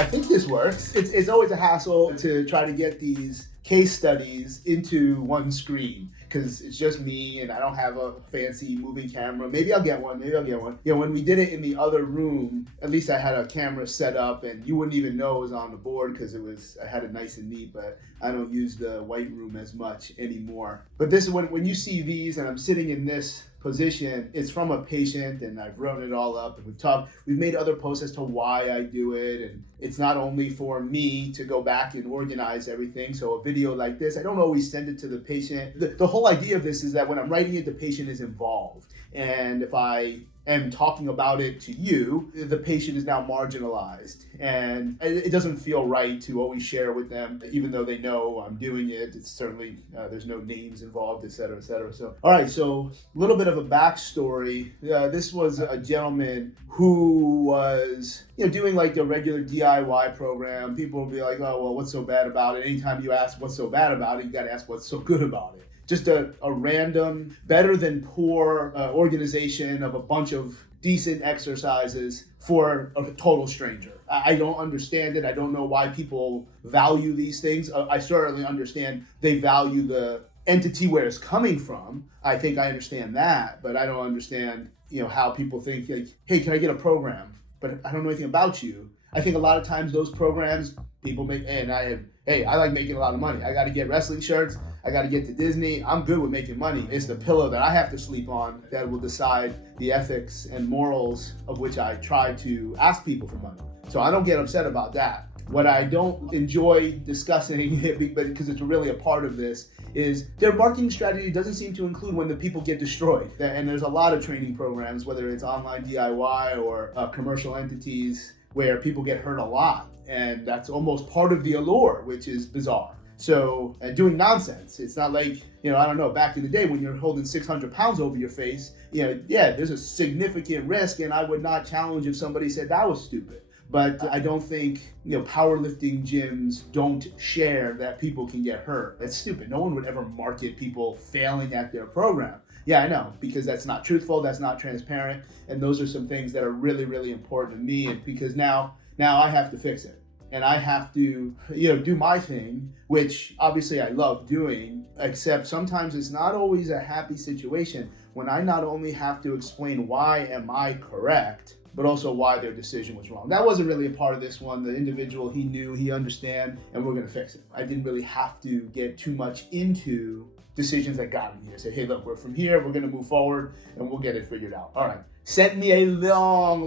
I think this works. It's always a hassle to try to get these case studies into one screen because it's just me and I don't have a fancy moving camera. Maybe I'll get one. When we did it in the other room, at least I had a camera set up and you wouldn't even know it was on the board because I had it nice and neat, but I don't use the white room as much anymore. But this is when you see these and I'm sitting in this position, it's from a patient and I've written it all up and we've made other posts as to why I do it, and it's not only for me to go back and organize everything. So a video like this, I don't always send it to the patient. The whole idea of this is that when I'm writing it, the patient is involved, and if I am talking about it to you, the patient is now marginalized, and it doesn't feel right to always share with them, even though they know I'm doing it. It's certainly, there's no names involved, et cetera, et cetera. So, all right, so a little bit of a backstory. This was a gentleman who was, doing like a regular DIY program. People will be like, oh, well, what's so bad about it? Anytime you ask what's so bad about it, you got to ask what's so good about it. Just a random, better than poor organization of a bunch of decent exercises for a total stranger. I don't understand it. I don't know why people value these things. I certainly understand they value the entity where it's coming from. I think I understand that, but I don't understand, how people think like, hey, can I get a program? But I don't know anything about you. I think a lot of times those programs people make, I like making a lot of money. I got to get wrestling shirts. I got to get to Disney. I'm good with making money. It's the pillow that I have to sleep on that will decide the ethics and morals of which I try to ask people for money. So I don't get upset about that. What I don't enjoy discussing, because it's really a part of this, is their marketing strategy doesn't seem to include when the people get destroyed. And there's a lot of training programs, whether it's online DIY or commercial entities, where people get hurt a lot. And that's almost part of the allure, which is bizarre. So, doing nonsense. It's not like, I don't know, back in the day when you're holding 600 pounds over your face, there's a significant risk, and I would not challenge if somebody said that was stupid. But I don't think, powerlifting gyms don't share that people can get hurt. That's stupid. No one would ever market people failing at their program. Yeah, I know, because that's not truthful, that's not transparent, and those are some things that are really, really important to me, and because now I have to fix it. And I have to, do my thing, which obviously I love doing, except sometimes it's not always a happy situation when I not only have to explain why am I correct, but also why their decision was wrong. That wasn't really a part of this one. The individual, he knew, he understand, and we're gonna fix it. I didn't really have to get too much into decisions that got me here. Say, hey, look, we're from here, we're gonna move forward, and we'll get it figured out. All right. Sent me a long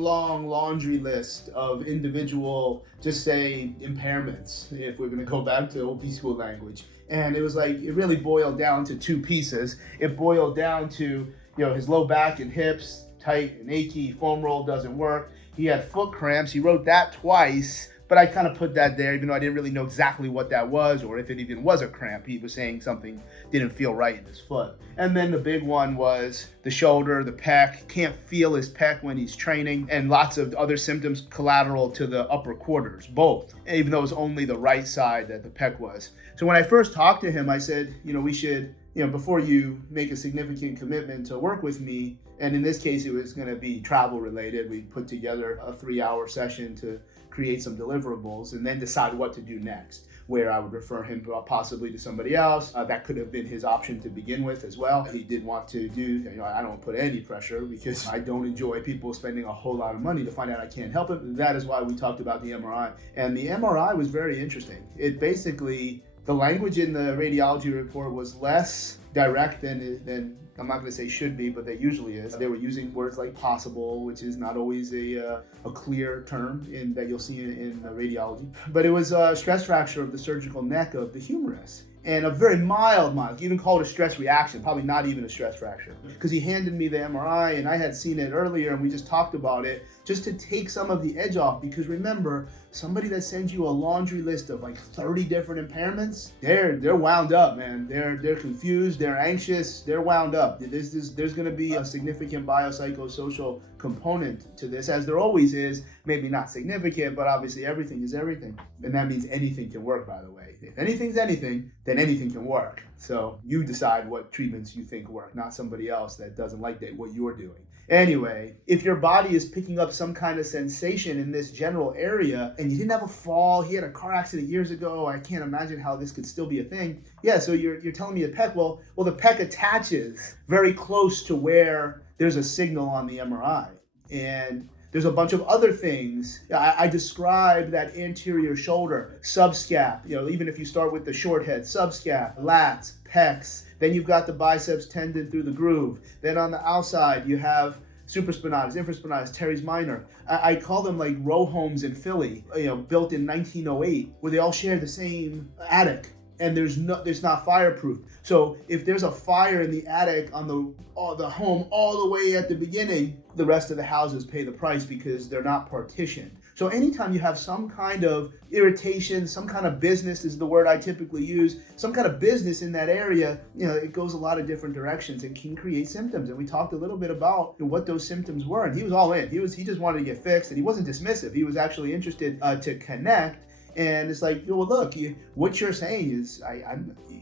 laundry list of individual, just say, impairments, if we're gonna go back to OP school language. And it was like, it really boiled down to two pieces. It boiled down to, his low back and hips, tight and achy, foam roll doesn't work. He had foot cramps. He wrote that twice, but I kind of put that there, even though I didn't really know exactly what that was or if it even was a cramp. He was saying something didn't feel right in his foot. And then the big one was the shoulder, the pec, can't feel his pec when he's training, and lots of other symptoms collateral to the upper quarters, both, even though it was only the right side that the pec was. So when I first talked to him, I said, we should, before you make a significant commitment to work with me, and in this case, it was going to be travel related. We put together a 3-hour session to create some deliverables and then decide what to do next, where I would refer him possibly to somebody else. That could have been his option to begin with as well. He did want to do, I don't put any pressure because I don't enjoy people spending a whole lot of money to find out I can't help it. That is why we talked about the MRI. And the MRI was very interesting. It basically, the language in the radiology report was less direct than I'm not going to say should be, but they usually is. They were using words like possible, which is not always a clear term that you'll see in radiology. But it was a stress fracture of the surgical neck of the humerus. And a very mild, you even call it a stress reaction, probably not even a stress fracture. Because he handed me the MRI and I had seen it earlier and we just talked about it just to take some of the edge off. Because remember, somebody that sends you a laundry list of like 30 different impairments, they're wound up, man. They're confused, they're anxious, they're wound up. There's gonna be a significant biopsychosocial component to this, as there always is. Maybe not significant, but obviously everything is everything. And that means anything can work, by the way. If anything's anything, then then anything can work. So you decide what treatments you think work, not somebody else that doesn't like what you're doing. Anyway, if your body is picking up some kind of sensation in this general area and you didn't have a fall, he had a car accident years ago, I can't imagine how this could still be a thing. Yeah, so you're telling me the pec, well, the pec attaches very close to where there's a signal on the MRI. And there's a bunch of other things. I described that anterior shoulder, subscap, even if you start with the short head, subscap, lats, pecs. Then you've got the biceps tendon through the groove. Then on the outside, you have supraspinatus, infraspinatus, teres minor. I call them like row homes in Philly, built in 1908, where they all share the same attic. And there's not fireproof. So if there's a fire in the attic on the home all the way at the beginning, the rest of the houses pay the price because they're not partitioned. So anytime you have some kind of irritation, some kind of business is the word I typically use, some kind of business in that area, it goes a lot of different directions and can create symptoms. And we talked a little bit about what those symptoms were. And he was all in. He just wanted to get fixed, and he wasn't dismissive. He was actually interested to connect. And it's like, well, look, what you're saying is,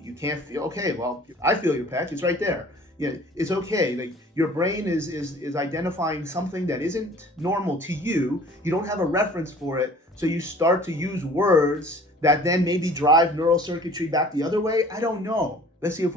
you can't feel, okay, well, I feel your pec, it's right there. It's okay. Like, your brain is identifying something that isn't normal to you. You don't have a reference for it. So you start to use words that then maybe drive neural circuitry back the other way. I don't know. Let's see if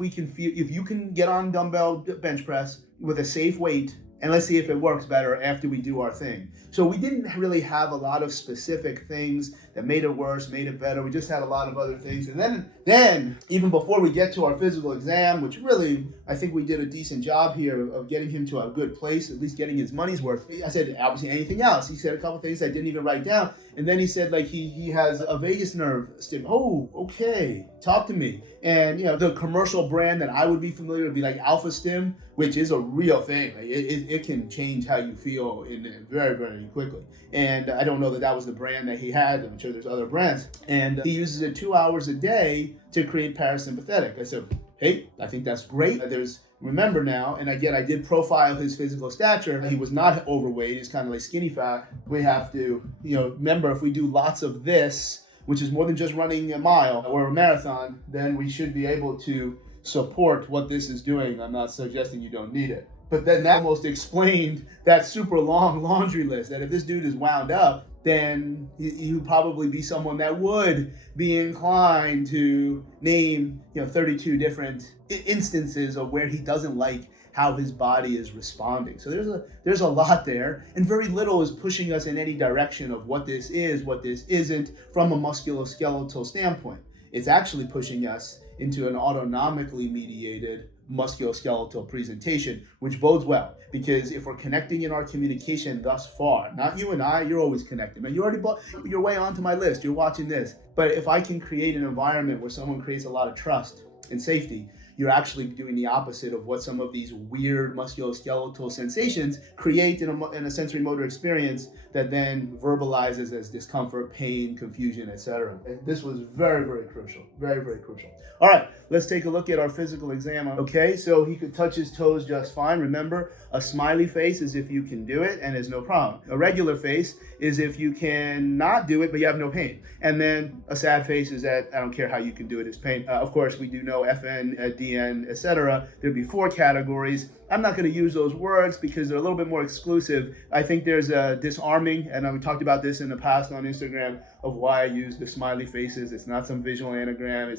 you can get on dumbbell bench press with a safe weight, and let's see if it works better after we do our thing. So we didn't really have a lot of specific things that made it worse, made it better. We just had a lot of other things. And then even before we get to our physical exam, which really, I think we did a decent job here of getting him to a good place, at least getting his money's worth. I said, obviously, anything else? He said a couple things I didn't even write down. And then he said, like, he has a vagus nerve stim. Oh, okay. Talk to me. And, the commercial brand that I would be familiar with would be like Alpha Stim, which is a real thing. Like, it can change how you feel very, very quickly. And I don't know that was the brand that he had. I'm sure there's other brands. And he uses it 2 hours a day to create parasympathetic. I said, hey, I think that's great. Remember now, and again, I did profile his physical stature. He was not overweight. He's kind of like skinny fat. We have to, remember, if we do lots of this, which is more than just running a mile or a marathon, then we should be able to support what this is doing. I'm not suggesting you don't need it. But then that almost explained that super long laundry list, that if this dude is wound up, then he would probably be someone that would be inclined to name 32 different instances of where he doesn't like how his body is responding. So there's a lot there, and very little is pushing us in any direction of what this is, what this isn't from a musculoskeletal standpoint. It's actually pushing us into an autonomically mediated musculoskeletal presentation, which bodes well, because if we're connecting in our communication thus far, not you and I, you're always connected, man. You already bought your way onto my list, you're watching this. But if I can create an environment where someone creates a lot of trust and safety, you're actually doing the opposite of what some of these weird musculoskeletal sensations create in a sensory motor experience that then verbalizes as discomfort, pain, confusion, etc. This was very, very crucial. Very, very crucial. All right, let's take a look at our physical exam. Okay, so he could touch his toes just fine. Remember, a smiley face is if you can do it and there's no problem. A regular face is if you can not do it but you have no pain. And then a sad face is that I don't care how you can do it, it's pain. Of course, we do know FN, DN, etc. There'd be 4 categories. I'm not going to use those words because they're a little bit more exclusive. I think there's a disarming, and we talked about this in the past on Instagram, of why I use the smiley faces. It's not some visual anagram.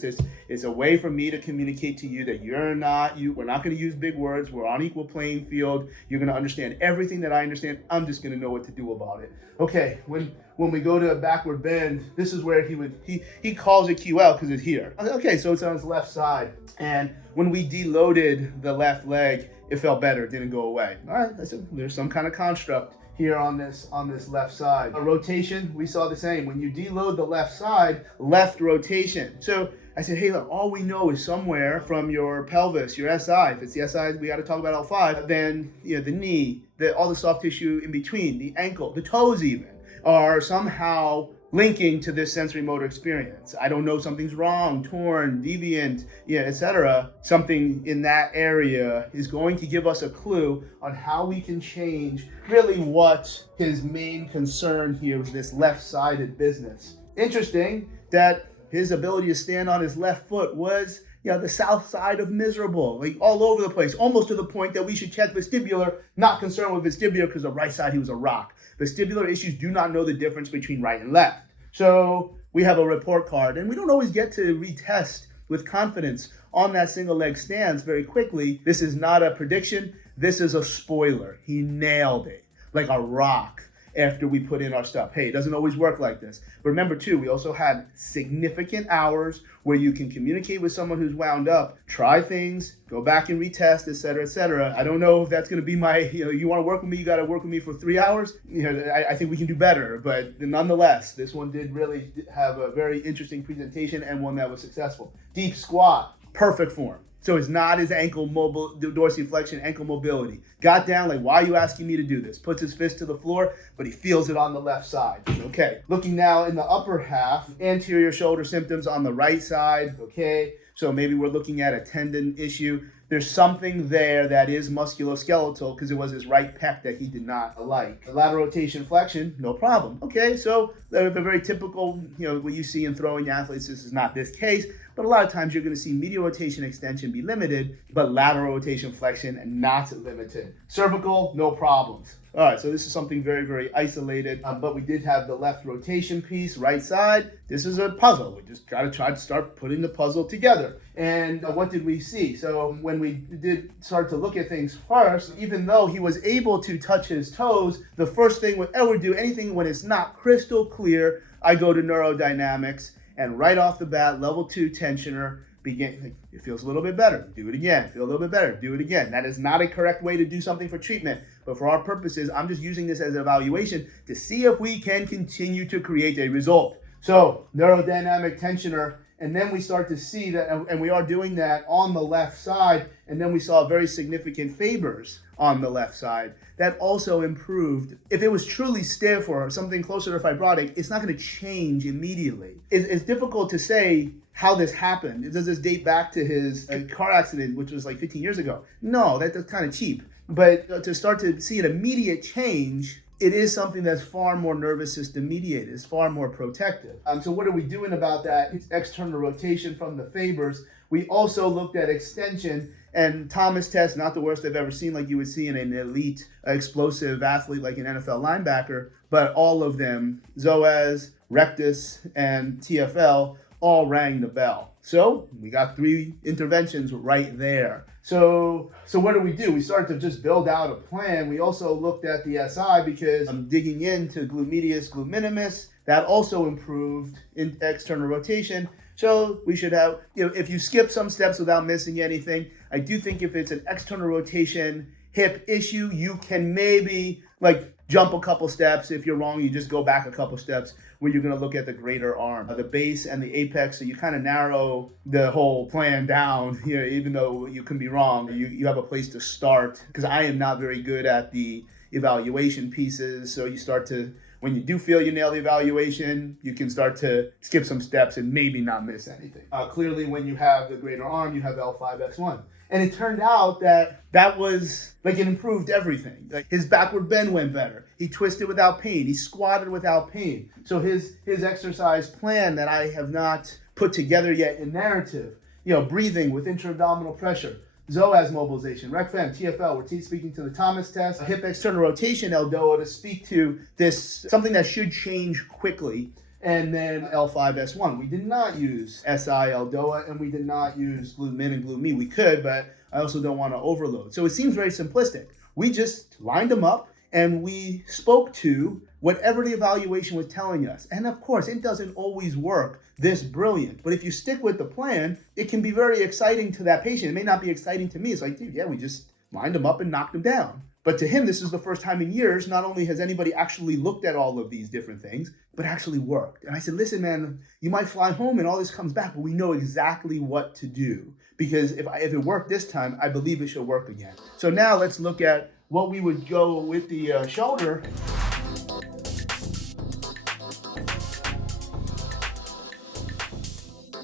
It's a way for me to communicate to you that we're not going to use big words. We're on equal playing field. You're going to understand everything that I understand. I'm just going to know what to do about it. Okay, when we go to a backward bend, this is where he calls it QL because it's here. Okay, so it's on his left side. And when we deloaded the left leg, it felt better, it didn't go away. All right, I said there's some kind of construct here on this left side. A rotation, we saw the same. When you deload the left side, left rotation. So I said, hey, look, all we know is somewhere from your pelvis, your SI. If it's the SI, we got to talk about L5. Then the knee, all the soft tissue in between, the ankle, the toes even, are somehow linking to this sensory motor experience. I don't know, something's wrong, torn, deviant, etc. Something in that area is going to give us a clue on how we can change really what his main concern here was, this left-sided business. Interesting that His ability to stand on his left foot was, the south side of miserable, like all over the place, almost to the point that we should check vestibular, not concerned with vestibular because the right side he was a rock. Vestibular issues do not know the difference between right and left. So we have a report card, and we don't always get to retest with confidence on that single leg stance very quickly. This is not a prediction. This is a spoiler. He nailed it like a rock after we put in our stuff. Hey, it doesn't always work like this. But remember too, we also had significant hours where you can communicate with someone who's wound up, try things, go back and retest, et cetera, et cetera. I don't know if that's going to be my, you want to work with me, you got to work with me for 3 hours. I think we can do better. But nonetheless, this one did really have a very interesting presentation and one that was successful. Deep squat, perfect form. So it's not his ankle mobile, dorsiflexion, ankle mobility. Got down, like, why are you asking me to do this? Puts his fist to the floor, but he feels it on the left side. Okay, looking now in the upper half, anterior shoulder symptoms on the right side. Okay, so maybe we're looking at a tendon issue. There's something there that is musculoskeletal because it was his right pec that he did not like. Lateral rotation flexion, no problem. Okay, so the very typical, what you see in throwing athletes, this is not this case, but a lot of times you're going to see medial rotation extension be limited, but lateral rotation flexion and not limited. Cervical, no problems. All right, so this is something very, very isolated, but we did have the left rotation piece, right side. This is a puzzle. We just got to try to start putting the puzzle together. And what did we see? So when we did start to look at things first, even though he was able to touch his toes, the first thing we ever do, anything when it's not crystal clear, I go to neurodynamics, and right off the bat, level 2 tensioner, it feels a little bit better. Do it again. Feel a little bit better. Do it again. That is not a correct way to do something for treatment. But for our purposes, I'm just using this as an evaluation to see if we can continue to create a result. So neurodynamic tensioner, and then we start to see that, and we are doing that on the left side, and then we saw very significant fibers on the left side. That also improved. If it was truly stiff or something closer to fibrotic, it's not going to change immediately. It's difficult to say how this happened. Does this date back to his car accident, which was like 15 years ago? No, that's kind of cheap. But to start to see an immediate change, it is something that's far more nervous system mediated. It's far more protective. So what are we doing about that? It's external rotation from the fibers. We also looked at extension and Thomas test, not the worst I've ever seen, like you would see in an elite explosive athlete like an NFL linebacker, but all of them, Zoas, Rectus, and TFL, all rang the bell. So we got 3 interventions right there. So what do? We started to just build out a plan. We also looked at the SI because I'm digging into glumedius, glute minimus. That also improved in external rotation. So we should have, if you skip some steps without missing anything, I do think if it's an external rotation hip issue, you can maybe jump a couple steps. If you're wrong, you just go back a couple steps where you're going to look at the greater arm, the base and the apex. So you kind of narrow the whole plan down here, even though you can be wrong. You have a place to start because I am not very good at the evaluation pieces. So you start to, when you do feel you nail the evaluation, you can start to skip some steps and maybe not miss anything. Clearly, when you have the greater arm, you have L5S1. And it turned out that was, it improved everything. His backward bend went better. He twisted without pain. He squatted without pain. So his exercise plan that I have not put together yet in narrative, breathing with intra-abdominal pressure, Zoas mobilization, RecFem, TFL, we're speaking to the Thomas test, hip external rotation, LDOA, to speak to this, something that should change quickly. And then L5S1. We did not use SI LDOA, and we did not use glute min and glute me. We could, but I also don't want to overload. So it seems very simplistic. We just lined them up, and we spoke to whatever the evaluation was telling us. And of course, it doesn't always work this brilliant. But if you stick with the plan, it can be very exciting to that patient. It may not be exciting to me. It's like, dude, yeah, we just lined them up and knocked them down. But to him, this is the first time in years, not only has anybody actually looked at all of these different things, but actually worked. And I said, listen, man, you might fly home and all this comes back, but we know exactly what to do. Because if it worked this time, I believe it should work again. So now let's look at what we would go with the shoulder.